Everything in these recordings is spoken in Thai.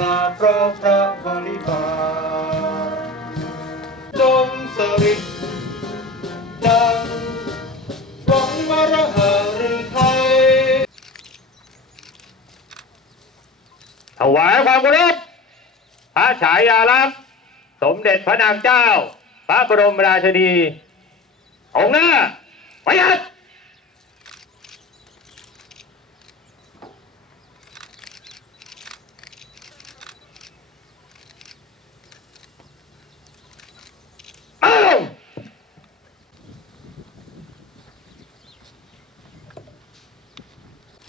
นาพระพระบริบาลจงสริดดังวังวรหฤทัยถวายความเคารพพระฉายาลักษณ์สมเด็จพระนางเจ้า พระบรมราชินีองค์หน้าประหยัด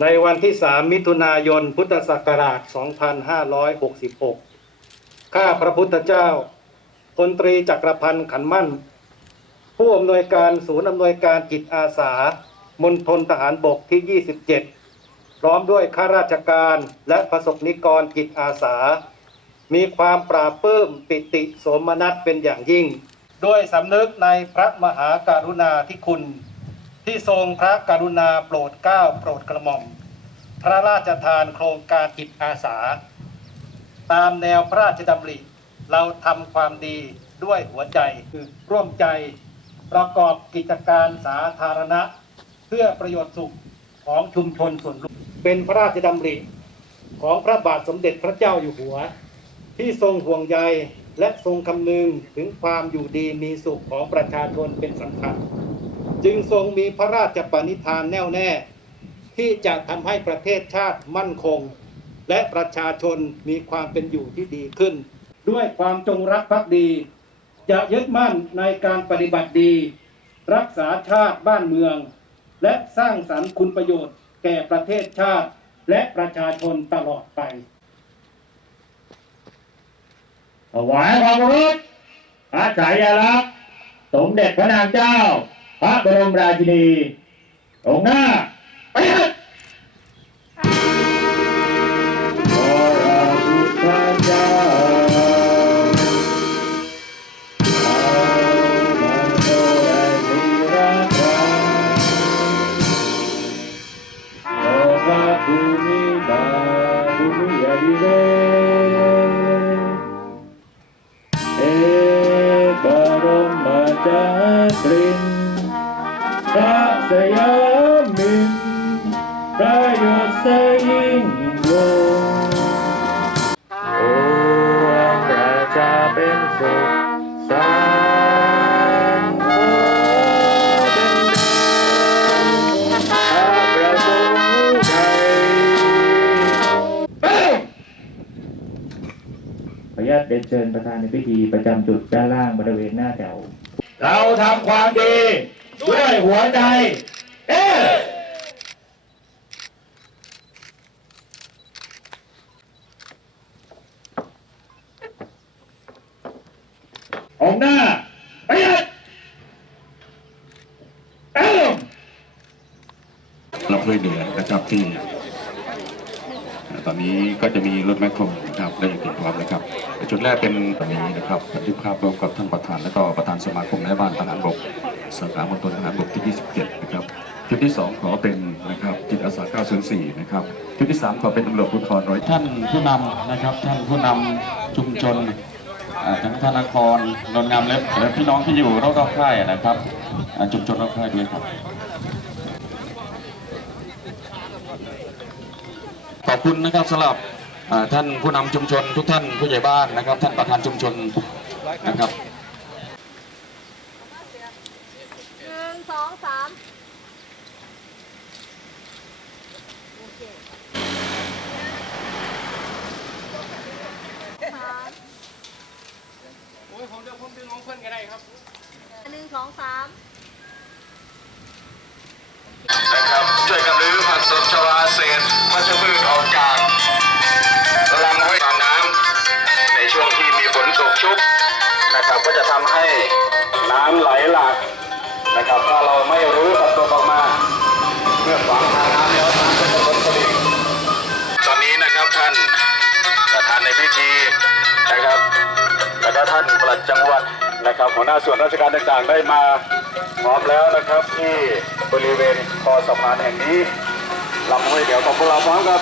ในวันที่ 3 มิถุนายน พุทธศักราช 2566 ข้าพระพุทธเจ้าพลตรีจักรพันธ์ขันมั่น ผู้อำนวยการศูนย์อำนวยการจิตอาสามณฑลทหารบกที่ 27 พร้อมด้วยข้าราชการและประสบนิกรจิตอาสา มีความปราบปลื้มปิติโสมนัสเป็นอย่างยิ่ง ด้วยสำนึกในพระมหาการุณาธิคุณ ที่ทรงพระกรุณาโปรดเกล้าโปรดกระหม่อม พระราชทานโครงการจิตอาสา ตามแนวพระราชดำริ เราทำความดีด้วยหัวใจคือร่วมใจ ประกอบกิจการสาธารณะ เพื่อประโยชน์สุขของชุมชนส่วนรวมเป็นพระราชดำริ ของพระบาทสมเด็จพระเจ้าอยู่หัว ที่ทรงห่วงใยและทรงคำนึงถึงความอยู่ดีมีสุขของประชาชนเป็นสำคัญ จึงทรงมีพระราชปณิธานแน่วแน่ ที่จะทำให้ประเทศชาติมั่นคง และประชาชนมีความเป็นอยู่ที่ดีขึ้น ด้วยความจงรักภักดี จะยึดมั่นในการปฏิบัติดี รักษาชาติบ้านเมือง และสร้างสรรค์คุณประโยชน์แก่ประเทศชาติและประชาชนตลอดไปถวายความรพพระฉายาลักษณ์สมเด็จพระนางเจ้า พระ พระสยามินประโยชน์สยิ่งวงโอ้ประชาเป็นสุขสันต์โอเป็นดาวพระประสงค์ไทยเอ้าขออนุญาตเรียนเชิญประธานในพิธีประจำจุดด้านล่างบริเวณหน้าแถว เราทำความดี ด้วยหัวใจ เอ๊อองหน้าประหยัดเอ้าเราช่วยเหนือนะครับที่ ตอนนี้ก็จะมีรถแมคโครนะครับได้อย่เตรียมพร้อมนะครับจุดแรกเป็นตอนนี้นะครับบันทึกภาพร่วมกับท่านประธาน และก็ประธานสมาคมแม่บ้านทหารบกสาขามณฑลทหารบกที่ 27 นะครับจุดที่ 2 ขอเป็นนะครับจิตอาสา 904 นะครับจุดที่ 3 ขอเป็นตำรวจภูธรร้อยท่านผู้นำนะครับ ท่านผู้นำชุมชนทั้งธนครนนท์งามเล็บและพี่น้องที่อยู่รอบๆค่ายนะครับชุมชนรอบค่ายด้วยครับขอบ คุณนะครับสำหรับอ่าท่านผู้นำชุมชนทุกท่านผู้ใหญ่บ้านนะครับ ท่านประธานชุมชนนะครับหนึ่งสองสามโอเคสามโอ้ยผมเดี๋ยวผมดึงของเพื่อนก็ได้ครับหนึ่งสองสาม ให้น้ำไหลหลากนะครับ ถ้าเราไม่รื้อผักตบออกมาเมื่อฝังทางน้ำแล้วน้ำก็จะล้นตลิ่งตอนนี้นะครับท่านประธานในพิธีนะครับแล้วก็ท่านปลัดจังหวัดนะครับหัวหน้าส่วนราชการต่างๆ ได้มาพร้อมแล้วนะครับที่บริเวณคอสะพานแห่งนี้ลำห้วยเดี๋ยวของพวกเราพร้อมครับ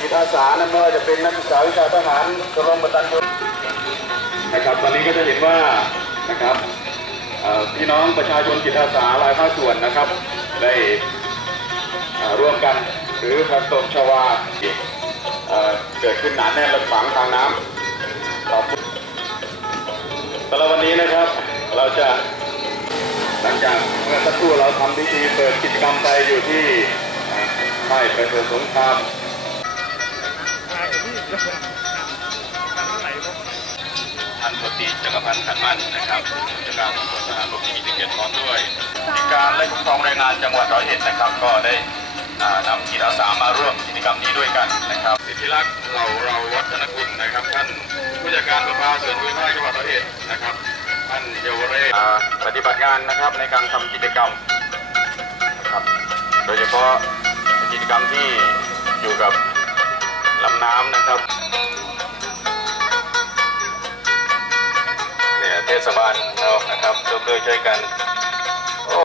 จิตอาสานะไม่ว่าจะเป็นนักศึกษาวิชาทหารกรมประตันทุนนะครับตอนนี้ก็จะเห็นว่า นะครับพี่น้องประชาชนจิตอาสาหลายภาคส่วนนะครับ ได้ร่วมกันหรือผสมชวาเอ่อเกิดขึ้นหนาแน่นและฝังทางน้ำขอบคุณสำหรับวันนี้นะครับ เราจะหลังจากเมื่อสักครู่เราทำพิธีเปิดกิจกรรมไปอยู่ที่ค่ายประเสริฐสงครามท่านพล ตรีจักรพันธ์ขันมั่นนะครับผู้จัดการตำรวจทหารบกที่มีเกียรติพร้อมด้วยมีการและคุ้มครองแรงงานจังหวัดร้อยเอ็ดนะครับ ก็ได้นำจิตอาสามาร่วมกิจกรรมนี้ด้วยกันนะครับสิทธิรักษ์เหล่าเราวัฒนกุลนะครับท่านผู้จัดการประภาส่วนภูมิภาคจังหวัดร้อยเอ็ดนะครับท่านเยาวเรศปฏิบัติงานนะครับในการทำกิจกรรมนะครับโดยเฉพาะกิจกรรมที่อยู่กับลำน้ำนะครับ เทศบาลเรานะครับร่วมด้วยช่วยกัน